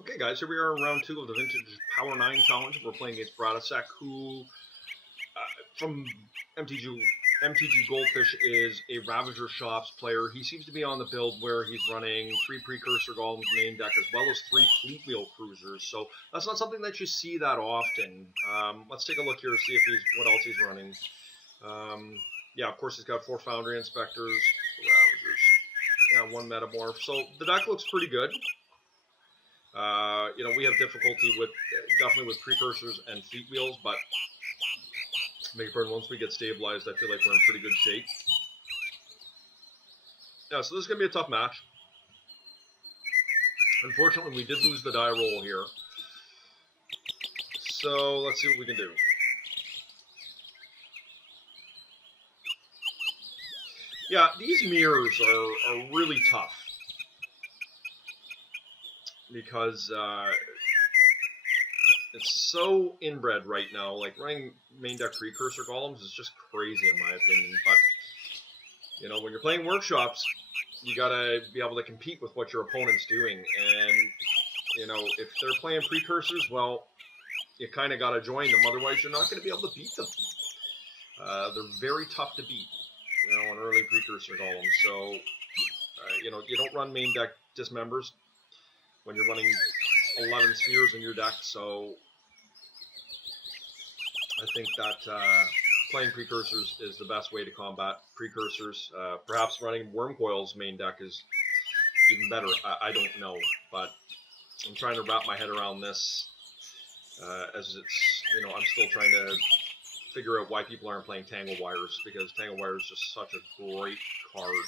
Okay, guys, here we are in round 2 of the Vintage Power 9 Challenge. We're playing against Bradisek, who, from MTG Goldfish, is a Ravager Shops player. He seems to be on the build where he's running 3 Precursor Golems main deck, as well as 3 Fleet Wheel Cruisers. So that's not something that you see that often. Let's take a look here, see if what else he's running. Yeah, of course, he's got 4 Foundry Inspectors, Ravagers, yeah, 1 Metamorph. So the deck looks pretty good. We have difficulty with definitely with precursors and fleet wheels, but once we get stabilized, I feel like we're in pretty good shape. Yeah, so this is going to be a tough match. Unfortunately, we did lose the die roll here. So let's see what we can do. Yeah, these mirrors are really tough. Because it's so inbred right now. Like, running main deck precursor golems is just crazy in my opinion. But, when you're playing workshops, you gotta be able to compete with what your opponent's doing. And, if they're playing precursors, well, you kind of gotta join them. Otherwise, you're not gonna be able to beat them. They're very tough to beat, on early precursor golems. So, you don't run main deck dismembers when you're running 11 spheres in your deck, so I think that playing precursors is the best way to combat precursors. Perhaps running Wormcoil's main deck is even better. I don't know, but I'm trying to wrap my head around this as it's, I'm still trying to figure out why people aren't playing Tangle Wires, because Tangle Wires is just such a great card.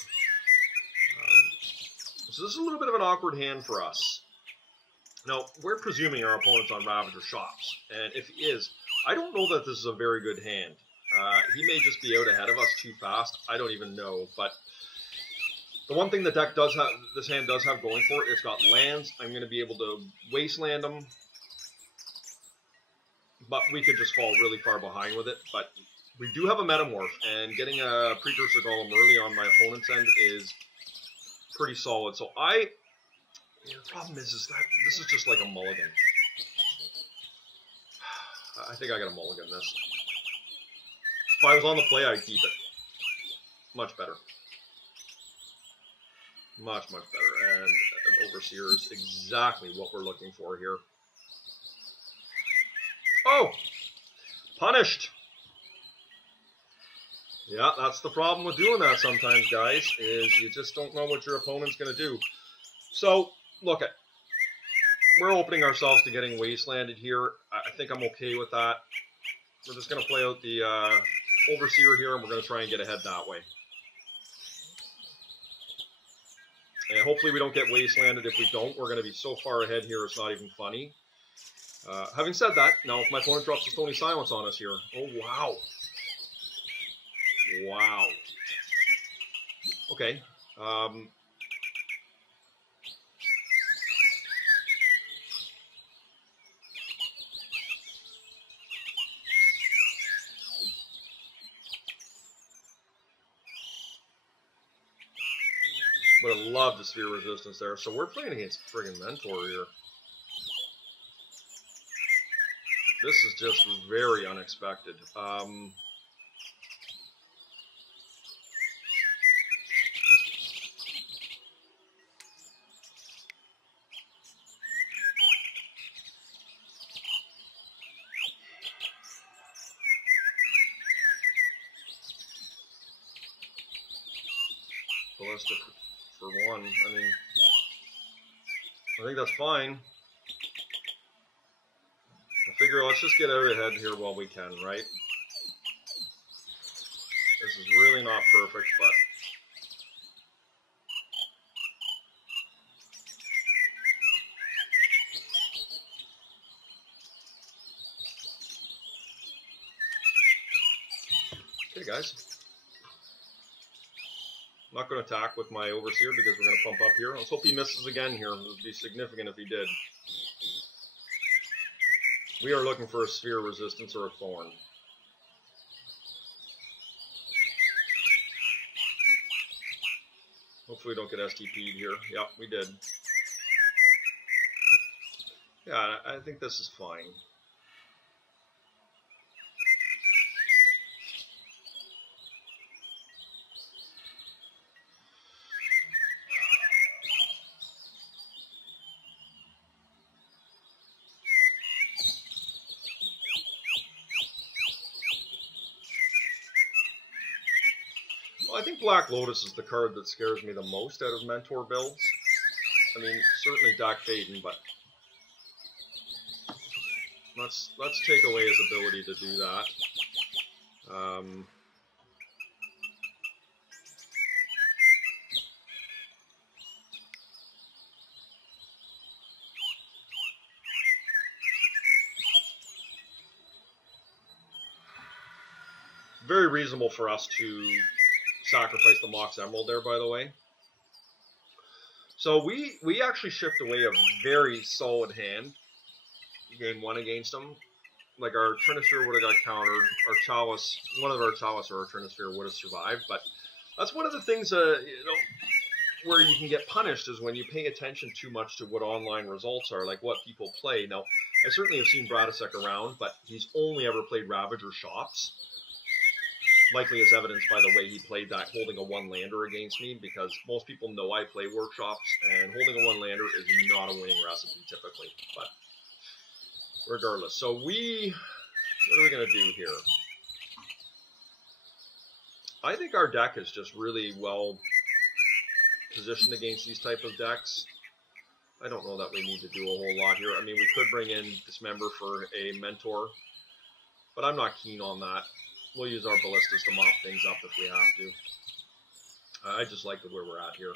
So this is a little bit of an awkward hand for us. Now, we're presuming our opponent's on Ravager Shops, and if he is, I don't know that this is a very good hand. He may just be out ahead of us too fast. I don't even know, but the one thing the deck does have, this hand does have going for it, it's got lands. I'm going to be able to wasteland them, but we could just fall really far behind with it. But we do have a Metamorph, and getting a Precursor Golem early on my opponent's end is pretty solid. So the problem is that this is just like a mulligan. I think I got a mulligan this. If I was on the play, I'd keep it. Much better. Much better. And an Overseer is exactly what we're looking for here. Oh! Punished! Yeah, that's the problem with doing that sometimes, guys, is you just don't know what your opponent's going to do. So, look, we're opening ourselves to getting wastelanded here. I think I'm okay with that. We're just going to play out the Overseer here, and we're going to try and get ahead that way. And hopefully we don't get wastelanded. If we don't, we're going to be so far ahead here, it's not even funny. Having said that, now if my opponent drops a Stony Silence on us here, oh, wow. Wow. Okay. Would have loved the Sphere Resistance there. So we're playing against friggin' Mentor here. This is just very unexpected. Ballistic for 1. I mean, I think that's fine. I figure let's just get out ahead here while we can, right? This is really not perfect, but okay, guys. I'm not going to attack with my Overseer because we're going to pump up here. Let's hope he misses again here. It would be significant if he did. We are looking for a Sphere Resistance or a Thorn. Hopefully we don't get STP'd here. Yep, we did. Yeah, I think this is fine. Well, I think Black Lotus is the card that scares me the most out of Mentor builds. I mean, certainly Doc Faden, but let's take away his ability to do that. Very reasonable for us to sacrifice the Mox Emerald there, by the way. So we actually shipped away a very solid hand game one against him. Like our Trinisphere would have got countered, our Chalice, one of our Chalice or our Trinisphere would have survived, but that's one of the things, where you can get punished is when you pay attention too much to what online results are, like what people play. Now, I certainly have seen Bradisek around, but he's only ever played Ravager Shops. Likely as evidenced by the way he played that holding a one-lander against me, because most people know I play Workshops, and holding a one-lander is not a winning recipe typically, but regardless. So what are we going to do here? I think our deck is just really well positioned against these type of decks. I don't know that we need to do a whole lot here. I mean, we could bring in Dismember for a Mentor, but I'm not keen on that. We'll use our Ballistas to mop things up if we have to. I just like where we're at here.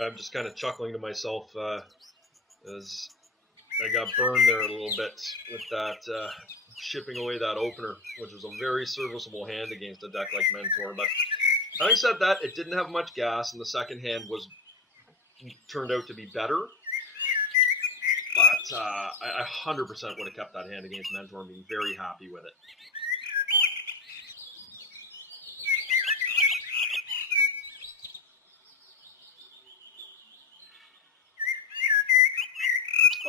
I'm just kind of chuckling to myself as I got burned there a little bit with that shipping away that opener, which was a very serviceable hand against a deck like Mentor. But having said that, it didn't have much gas, and the second hand turned out to be better. But I 100% would have kept that hand against Mentor and being very happy with it.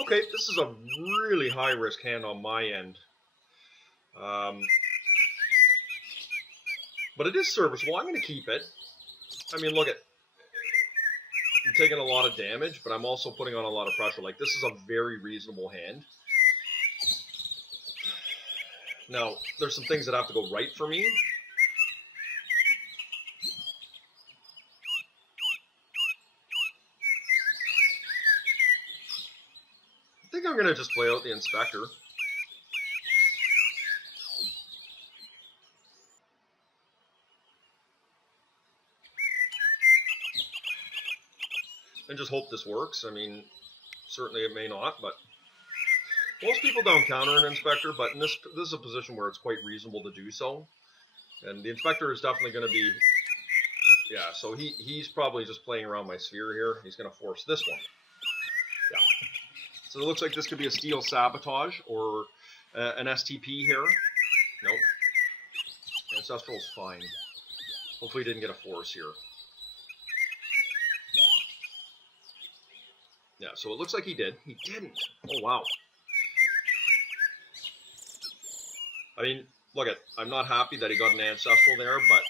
Okay, this is a really high-risk hand on my end. But it is serviceable. I'm going to keep it. I mean, look at... I'm taking a lot of damage, but I'm also putting on a lot of pressure. Like, this is a very reasonable hand. Now, there's some things that have to go right for me. I think I'm going to just play out the Inspector. And just hope this works. I mean, certainly it may not, but most people don't counter an Inspector, but in this is a position where it's quite reasonable to do so. And the Inspector is definitely going to be... Yeah, so he's probably just playing around my sphere here. He's going to force this one. Yeah. So it looks like this could be a Steel Sabotage or an STP here. Nope. Ancestral's fine. Hopefully he didn't get a force here. Yeah, so it looks like he did. He didn't. Oh, wow. I mean, look I'm not happy that he got an Ancestral there, but,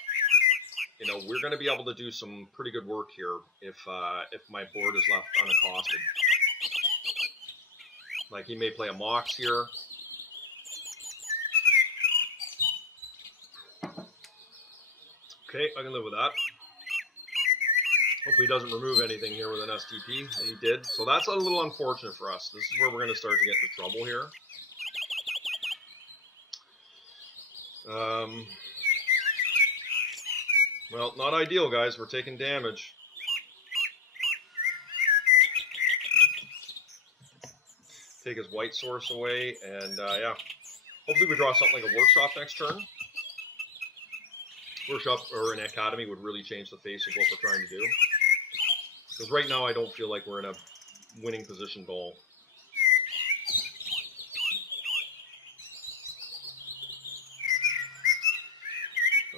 you know, we're going to be able to do some pretty good work here if my board is left unaccosted. Like, he may play a Mox here. Okay, I can live with that. Hopefully he doesn't remove anything here with an STP, and he did. So that's a little unfortunate for us. This is where we're going to start to get into trouble here. Well, not ideal, guys. We're taking damage. Take his white source away, and yeah. Hopefully we draw something like a Workshop next turn. Workshop or an Academy would really change the face of what we're trying to do. Because right now I don't feel like we're in a winning position at all.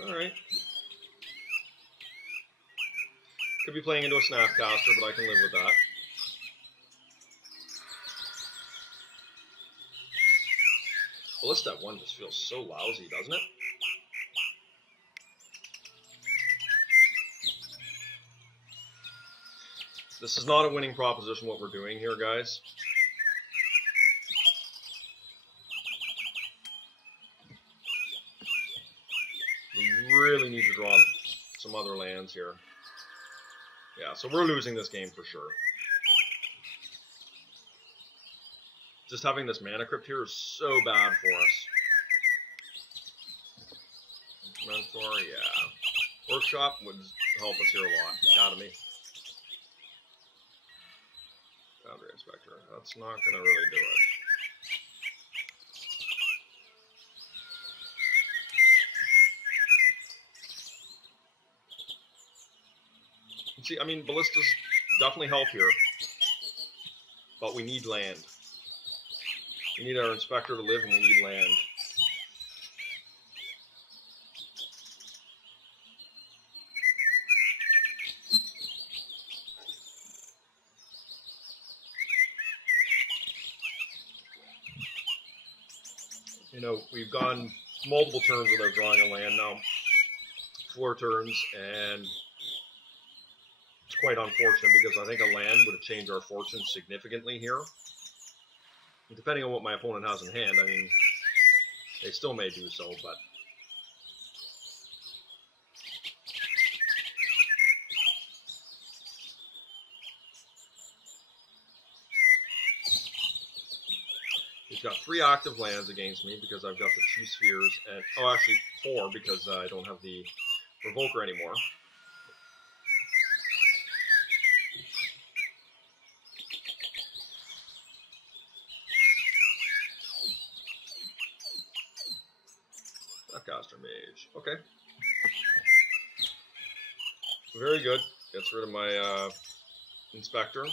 Alright. Could be playing into a Snapcaster, but I can live with that. Ballista at 1 just feels so lousy, doesn't it? This is not a winning proposition, what we're doing here, guys. We really need to draw some other lands here. Yeah, so we're losing this game for sure. Just having this mana crypt here is so bad for us. Mentor, yeah. Workshop would help us here a lot. Academy. Boundary Inspector. That's not going to really do it. See, I mean, Ballistas definitely help here. But we need land. We need our Inspector to live, and we need land. You know, we've gone multiple turns without drawing a land now. 4 turns, and it's quite unfortunate because I think a land would have changed our fortune significantly here. And depending on what my opponent has in hand, I mean, they still may do so, but... He's got 3 active lands against me because I've got the 2 spheres, and oh, actually 4 because I don't have the Revoker anymore. Caster Mage. Okay. Very good. Gets rid of my Inspector.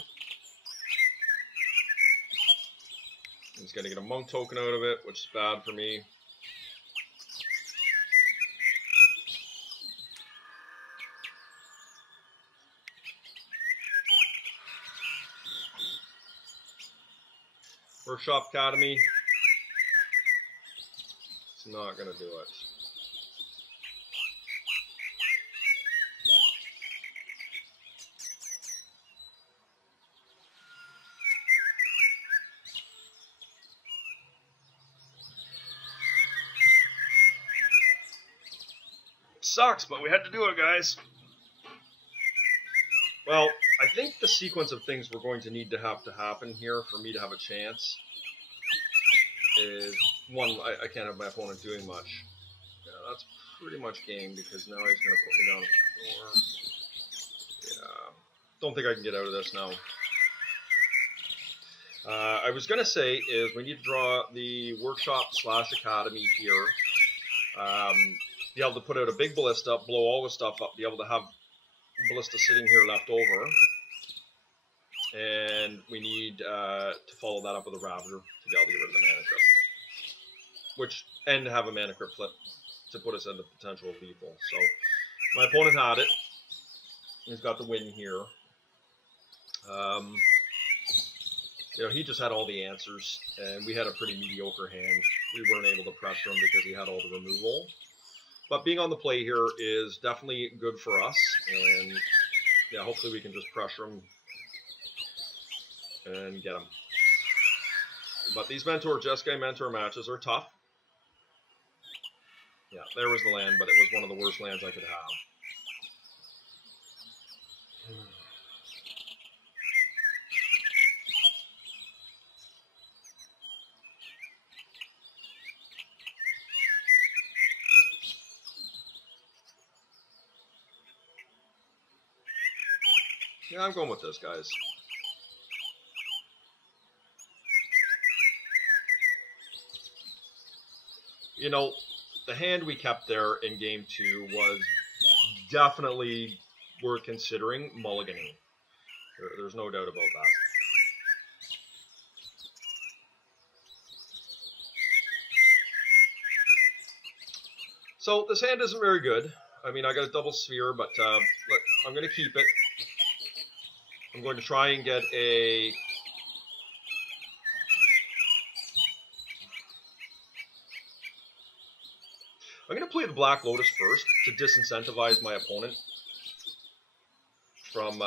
He's going to get a Monk token out of it, which is bad for me. Workshop Academy. It's not going to do it. Sucks, but we had to do it, guys. Well, I think the sequence of things we're going to need to happen here for me to have a chance is, one, I can't have my opponent doing much. Yeah, that's pretty much game because now he's going to put me down at 4. Yeah, don't think I can get out of this now. I was going to say is we need to draw the Workshop / Academy here. Be able to put out a big Ballista, blow all the stuff up, be able to have Ballista sitting here left over. And we need to follow that up with a Ravager to be able to get rid of the Mana Crypt. And have a Mana Crypt flip to put us into potential lethal. So, my opponent had it. He's got the win here. You know, he just had all the answers, and we had a pretty mediocre hand. We weren't able to pressure him because he had all the removal. But being on the play here is definitely good for us, and yeah, hopefully we can just pressure him and get him. But these Jeskai Mentor matches are tough. Yeah, there was the land, but it was one of the worst lands I could have. Yeah, I'm going with this, guys. You know, the hand we kept there in game 2 was definitely worth considering mulliganing. There's no doubt about that. So this hand isn't very good. I mean, I got a double sphere, but I'm going to keep it. I'm going to try and get a... I'm going to play the Black Lotus first to disincentivize my opponent from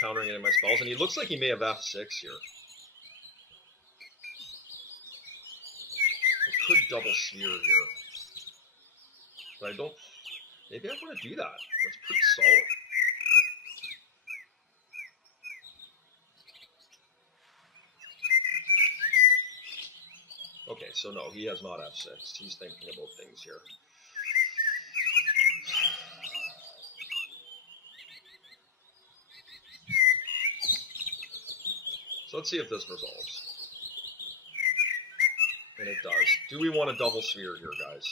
countering any of my spells. And he looks like he may have F6 here. I could double sphere here. But I don't... Maybe I want to do that. That's pretty solid. Okay, so no, he has not F6. He's thinking about things here. So let's see if this resolves. And it does. Do we want a double sphere here, guys?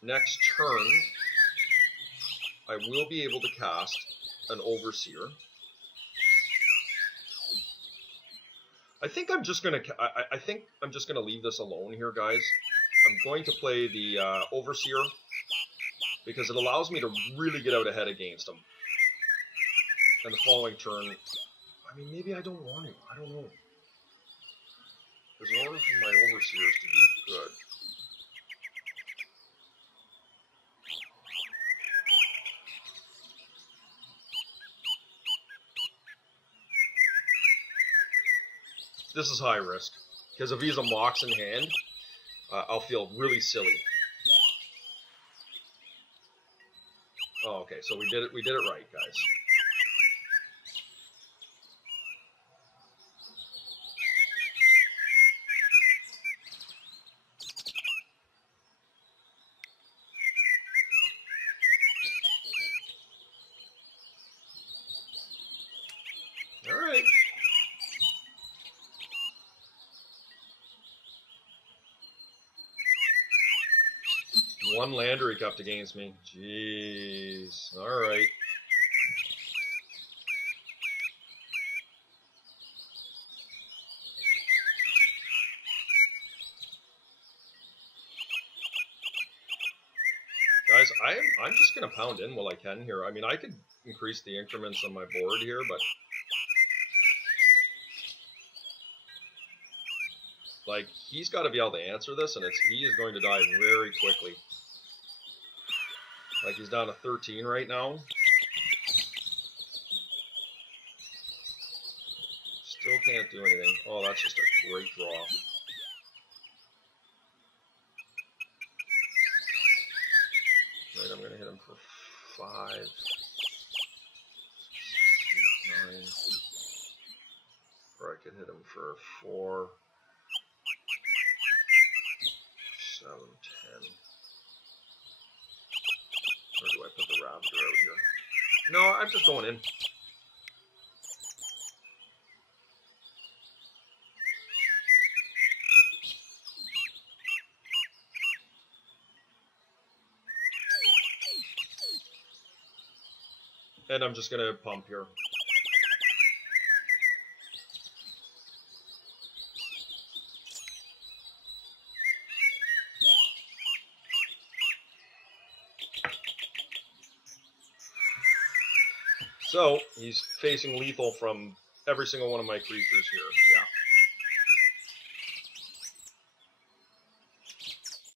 Next turn, I will be able to cast an Overseer. I think I'm just gonna leave this alone here, guys. I'm going to play the Overseer because it allows me to really get out ahead against him. And the following turn, I mean, maybe I don't want to. I don't know. Because in order for my Overseers to be good, this is high risk, because if he's a Mox in hand, I'll feel really silly. Oh, okay, so we did it right, guys. All right. One lander he kept against me. Jeez. All right. Guys, I'm just gonna pound in while I can here. I mean, I could increase the increments on my board here, but like he's got to be able to answer this, and he is going to die very quickly. Like he's down to 13 right now. Still can't do anything. Oh, that's just a great draw. Right, I'm going to hit him for 5, 8, 9. Or I could hit him for 4, 7, 10. Or do I put the Raptor out here? No, I'm just going in. And I'm just going to pump here. So, he's facing lethal from every single one of my creatures here. Yeah.